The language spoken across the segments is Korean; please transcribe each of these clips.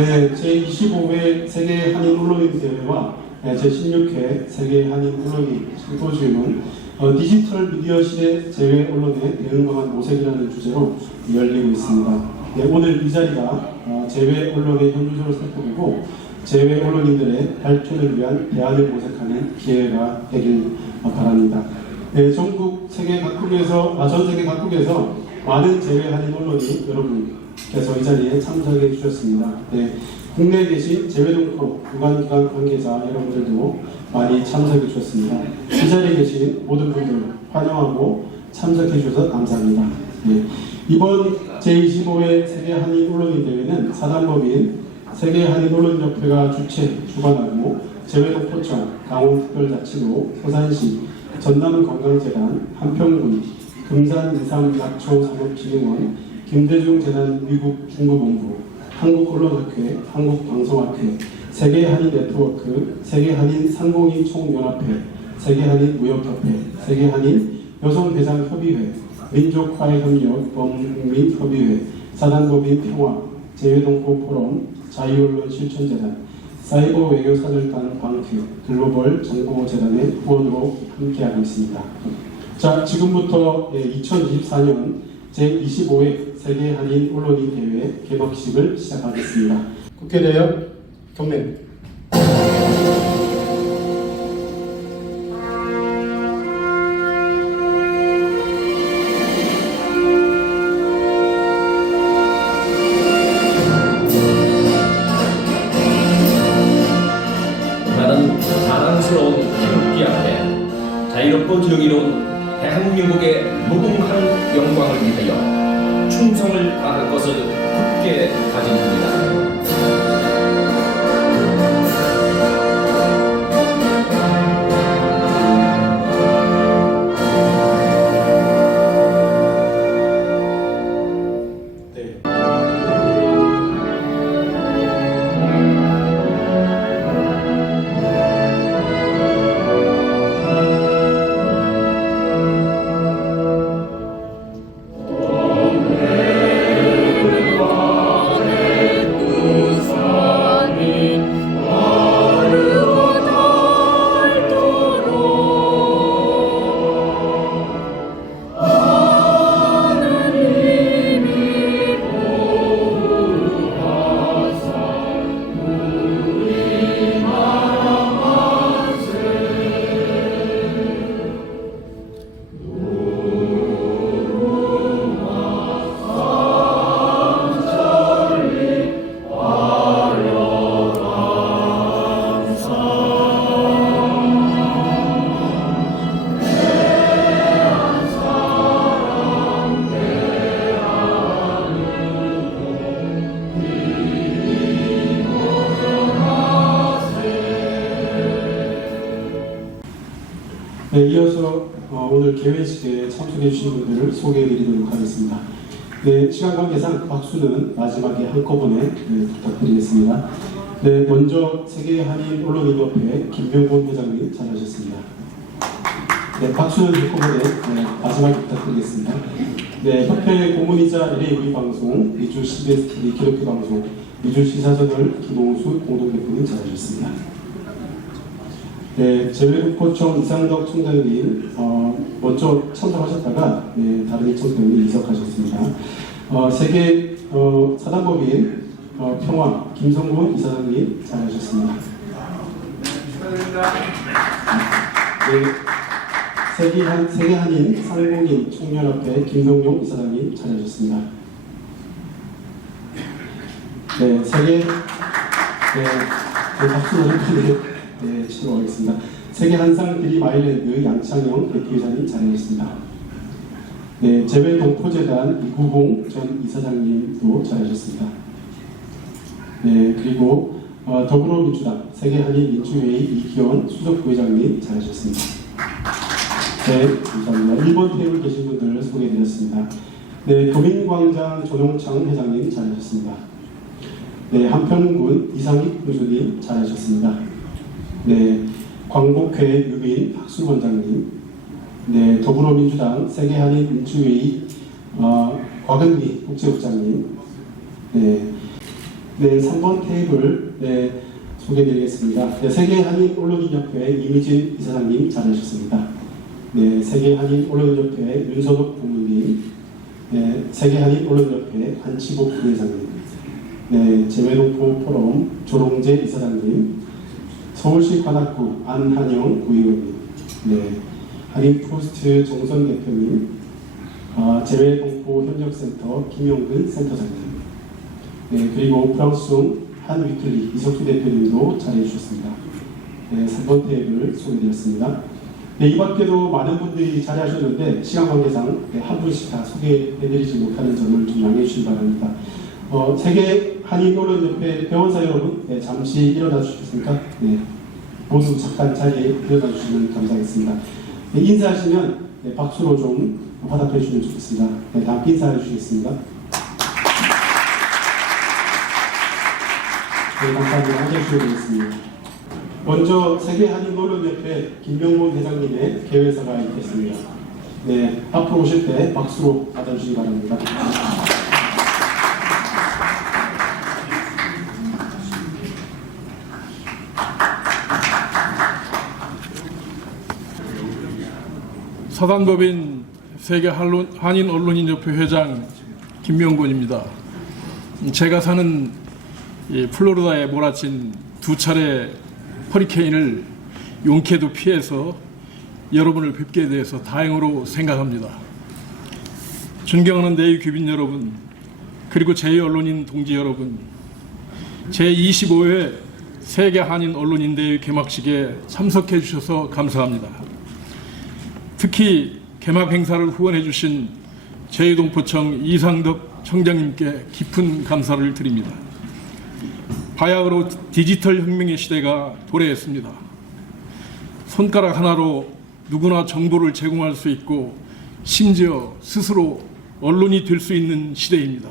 네, 제25회 세계 한인 언론인 대회와 제16회 세계 한인 언론인 심포지움은 디지털 미디어 시대 제외 언론의 대응 강한 모색이라는 주제로 열리고 있습니다. 네, 오늘 이 자리가 제외 언론의 현주소를 살펴보고 제외 언론인들의 발전을 위한 대안을 모색하는 기회가 되길 바랍니다. 네, 전국 세계 각국에서 전 세계 각국에서 많은 제외 한인 언론인 여러분께서 이 자리에 참석해 주셨습니다. 네, 국내에 계신 제외동포 유관기관 관계자 여러분들도 많이 참석해 주셨습니다. 이 자리에 계신 모든 분들 환영하고 참석해 주셔서 감사합니다. 네, 이번 제25회 세계 한인 언론인 대회는 사단법인 세계 한인 언론협회가 주관하고 제외동포청, 강원특별자치도, 서산시, 전남건강재단, 한평군, 금산인삼약초산업진흥원, 김대중재단 미국 중부본부, 한국언론학회, 한국방송학회, 세계한인 네트워크, 세계한인 상공인 총연합회, 세계한인 무역협회, 세계한인 여성대상협의회, 민족화해협력 범민협의회, 사단법인 평화, 제외동포 포럼, 자유언론 실천재단, 사이버 외교사절단 방크, 글로벌 정보재단의 후원으로 함께하고 있습니다. 자, 지금부터 2024년 제25회 세계 한인 언론인 대회 개막식을 시작하겠습니다. 국회대역 경례. 나는 자랑스러운 태극기 앞에 자유롭고 정의로운 대한민국의 무궁한 영광을 위하여 충성을 다할 것을 굳게 다짐합니다. 네, 이어서 오늘 개회식에 참석해 주신 분들을 소개해 드리도록 하겠습니다. 네, 시간 관계상 박수는 마지막에 한꺼번에 부탁드리겠습니다. 네, 먼저 세계 한인 언론인협회 김병곤 회장님 잘하셨습니다. 네, 박수는 한꺼번에 마지막에 부탁드리겠습니다. 네, 협회 고문이자 LA 우리방송, 미주 CBS TV 기독교 방송, 미주 시사저널 김홍수 공동대표님 잘하셨습니다. 네, 제외동포청 이상덕 총장님 먼저 참석하셨다가 다른 총장님이 이석하셨습니다. 세계 사단법인 평화 김성곤 이사장님 잘하셨습니다. 네, 세계 한인 상공인 총연합회 김동용 이사장님 잘하셨습니다. 네, 박수를 네, 시도하겠습니다. 세계 한상 드림 아일랜드 양창영 대표이사님 잘하셨습니다. 네, 제외동포재단 이구봉 전 이사장님도 잘하셨습니다. 네, 그리고 더불어민주당 세계 한인 민주회의 이기원 수석 부회장님 잘하셨습니다. 네, 감사합니다. 1번 테이블 계신 분들 소개해드렸습니다. 네, 도민광장 조동창 회장님 잘하셨습니다. 네, 한평군 이상익 교수님 잘하셨습니다. 네, 광복회 유민 학술원장님, 네, 더불어민주당 세계한인 민주회의 곽은미 국제국장님, 네, 네, 3번 테이블 소개드리겠습니다. 네, 세계 한인 언론인협회 이미진 이사장님 자리하셨습니다. 네, 세계 한인 언론인협회 윤선욱 부모님, 네, 세계 한인 언론인협회 한치복 부회장님, 네, 재외동포 포럼 조롱재 이사장님, 서울시 관악구 안한영 구의원님, 네, 한인포스트 정선 대표님, 재외동포 협력센터 김용근 센터장님, 네, 그리고 프랑스um 한 위클리 이석수 대표님도 자리해 주셨습니다. 네, 3번 테이블 소개드렸습니다. 네, 이 밖에도 많은 분들이 자리하셨는데 시간 관계상 한 분씩 다 소개해드리지 못하는 점을 좀 양해해 주시기 바랍니다. 세계 한인 언론협회 회원사 여러분, 네, 잠시 일어나 주시겠습니까? 네, 모두 잠깐 자리에 일어나 주시면 감사하겠습니다. 네, 인사하시면 네, 박수로 좀 화답해 주시면 좋겠습니다. 네, 다음 인사해 주시겠습니다. 네, 감사합니다. 함께 해주시면 되겠습니다. 먼저 세계 한인 언론협회 김명문 회장님의 개회사가 있겠습니다. 네, 앞으로 오실 때 박수로 받아주시기 바랍니다. 사단법인 세계 한인 언론인협회 회장 김명곤입니다. 제가 사는 이 플로리다에 몰아친 두 차례 허리케인을 용케도 피해서 여러분을 뵙게 돼서 다행으로 생각합니다. 존경하는 내의 귀빈 여러분, 그리고 제2언론인 동지 여러분, 제25회 세계 한인 언론인대회 개막식에 참석해 주셔서 감사합니다. 특히 개막 행사를 후원해 주신 제2동포청 이상덕 청장님께 깊은 감사를 드립니다. 바야흐로 디지털 혁명의 시대가 도래했습니다. 손가락 하나로 누구나 정보를 제공할 수 있고 심지어 스스로 언론이 될 수 있는 시대입니다.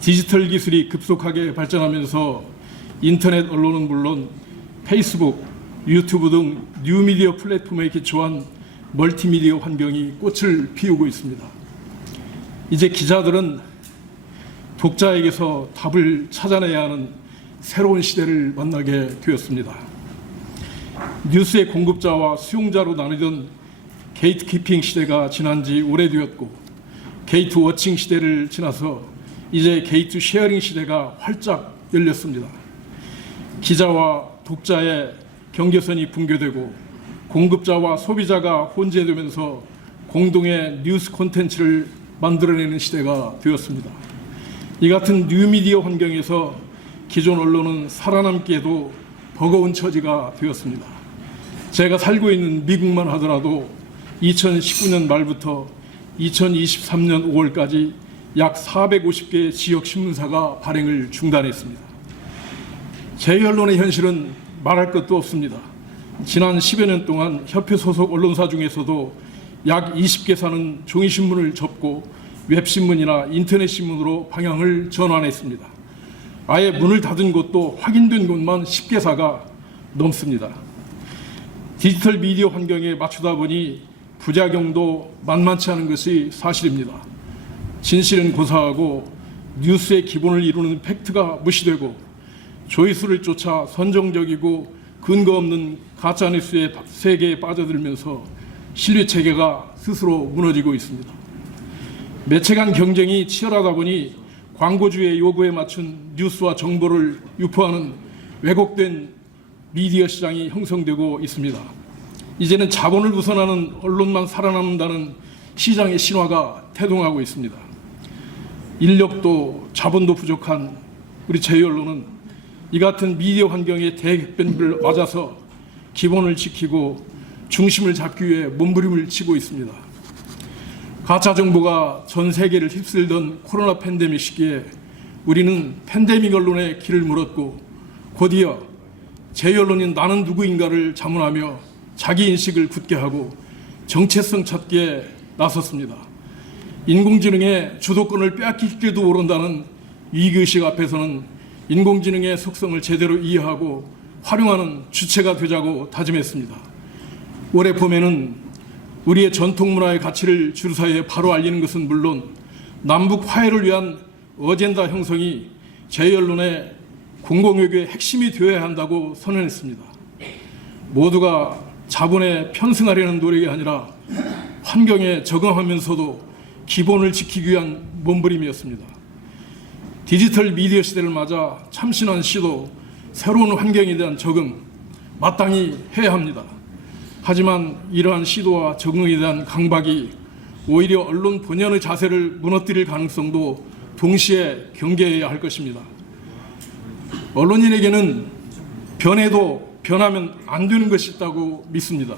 디지털 기술이 급속하게 발전하면서 인터넷 언론은 물론 페이스북, 유튜브 등 뉴미디어 플랫폼에 기초한 멀티미디어 환경이 꽃을 피우고 있습니다. 이제 기자들은 독자에게서 답을 찾아내야 하는 새로운 시대를 만나게 되었습니다. 뉴스의 공급자와 수용자로 나뉘던 게이트키핑 시대가 지난 지 오래되었고 게이트 워칭 시대를 지나서 이제 게이트 쉐어링 시대가 활짝 열렸습니다. 기자와 독자의 경계선이 붕괴되고 공급자와 소비자가 혼재되면서 공동의 뉴스 콘텐츠를 만들어내는 시대가 되었습니다. 이 같은 뉴미디어 환경에서 기존 언론은 살아남기에도 버거운 처지가 되었습니다. 제가 살고 있는 미국만 하더라도 2019년 말부터 2023년 5월까지 약 450개의 지역 신문사가 발행을 중단했습니다. 제2언론의 현실은 말할 것도 없습니다. 지난 10여 년 동안 협회 소속 언론사 중에서도 약 20개사는 종이신문을 접고 웹신문이나 인터넷신문으로 방향을 전환했습니다. 아예 문을 닫은 곳도 확인된 곳만 10개사가 넘습니다. 디지털 미디어 환경에 맞추다 보니 부작용도 만만치 않은 것이 사실입니다. 진실은 고사하고 뉴스의 기본을 이루는 팩트가 무시되고 조회수를 쫓아 선정적이고 근거 없는 가짜뉴스의 세계에 빠져들면서 신뢰체계가 스스로 무너지고 있습니다. 매체 간 경쟁이 치열하다 보니 광고주의 요구에 맞춘 뉴스와 정보를 유포하는 왜곡된 미디어 시장이 형성되고 있습니다. 이제는 자본을 우선하는 언론만 살아남는다는 시장의 신화가 태동하고 있습니다. 인력도 자본도 부족한 우리 제2언론은 이 같은 미디어 환경의 대격변을 맞아서 기본을 지키고 중심을 잡기 위해 몸부림을 치고 있습니다. 가짜 정보가 전 세계를 휩쓸던 코로나 팬데믹 시기에 우리는 팬데믹 언론의 길을 물었고 곧이어 제2언론인 나는 누구인가를 자문하며 자기 인식을 굳게 하고 정체성 찾기에 나섰습니다. 인공지능의 주도권을 빼앗길지도 모른다는 위기의식 앞에서는 인공지능의 속성을 제대로 이해하고 활용하는 주체가 되자고 다짐했습니다. 올해 봄에는 우리의 전통 문화의 가치를 주류사회에 바로 알리는 것은 물론 남북 화해를 위한 어젠다 형성이 제2언론의 공공외교의 핵심이 되어야 한다고 선언했습니다. 모두가 자본에 편승하려는 노력이 아니라 환경에 적응하면서도 기본을 지키기 위한 몸부림이었습니다. 디지털 미디어 시대를 맞아 참신한 시도, 새로운 환경에 대한 적응 마땅히 해야 합니다. 하지만 이러한 시도와 적응에 대한 강박이 오히려 언론 본연의 자세를 무너뜨릴 가능성도 동시에 경계해야 할 것입니다. 언론인에게는 변해도 변하면 안 되는 것이 있다고 믿습니다.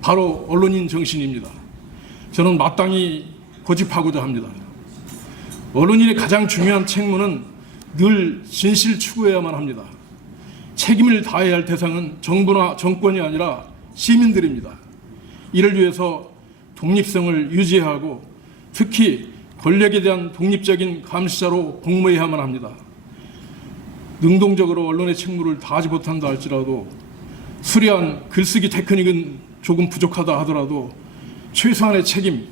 바로 언론인 정신입니다. 저는 마땅히 고집하고자 합니다. 언론인의 가장 중요한 책무는 늘 진실 추구해야만 합니다. 책임을 다해야 할 대상은 정부나 정권이 아니라 시민들입니다. 이를 위해서 독립성을 유지해야 하고 특히 권력에 대한 독립적인 감시자로 복무해야만 합니다. 능동적으로 언론의 책무를 다하지 못한다 할지라도 수려한 글쓰기 테크닉은 조금 부족하다 하더라도 최소한의 책임,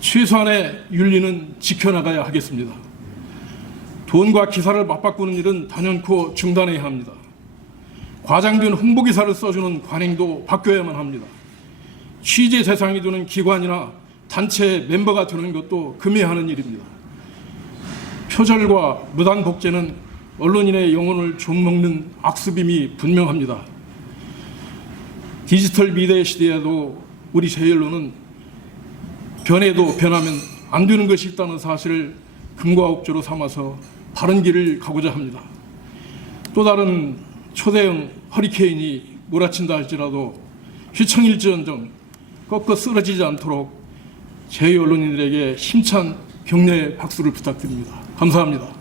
최소한의 윤리는 지켜나가야 하겠습니다. 돈과 기사를 맞바꾸는 일은 단연코 중단해야 합니다. 과장된 홍보기사를 써주는 관행도 바뀌어야만 합니다. 취재 대상이 되는 기관이나 단체의 멤버가 되는 것도 금해야 하는 일입니다. 표절과 무단 복제는 언론인의 영혼을 좀먹는 악습임이 분명합니다. 디지털 미디어 시대에도 우리 제1언론은 변해도 변하면 안 되는 것이 있다는 사실을 금과 옥조로 삼아서 바른 길을 가고자 합니다. 또 다른 초대형 허리케인이 몰아친다 할지라도 휘청일지언정 꺾어 쓰러지지 않도록 제 언론인들에게 힘찬 격려의 박수를 부탁드립니다. 감사합니다.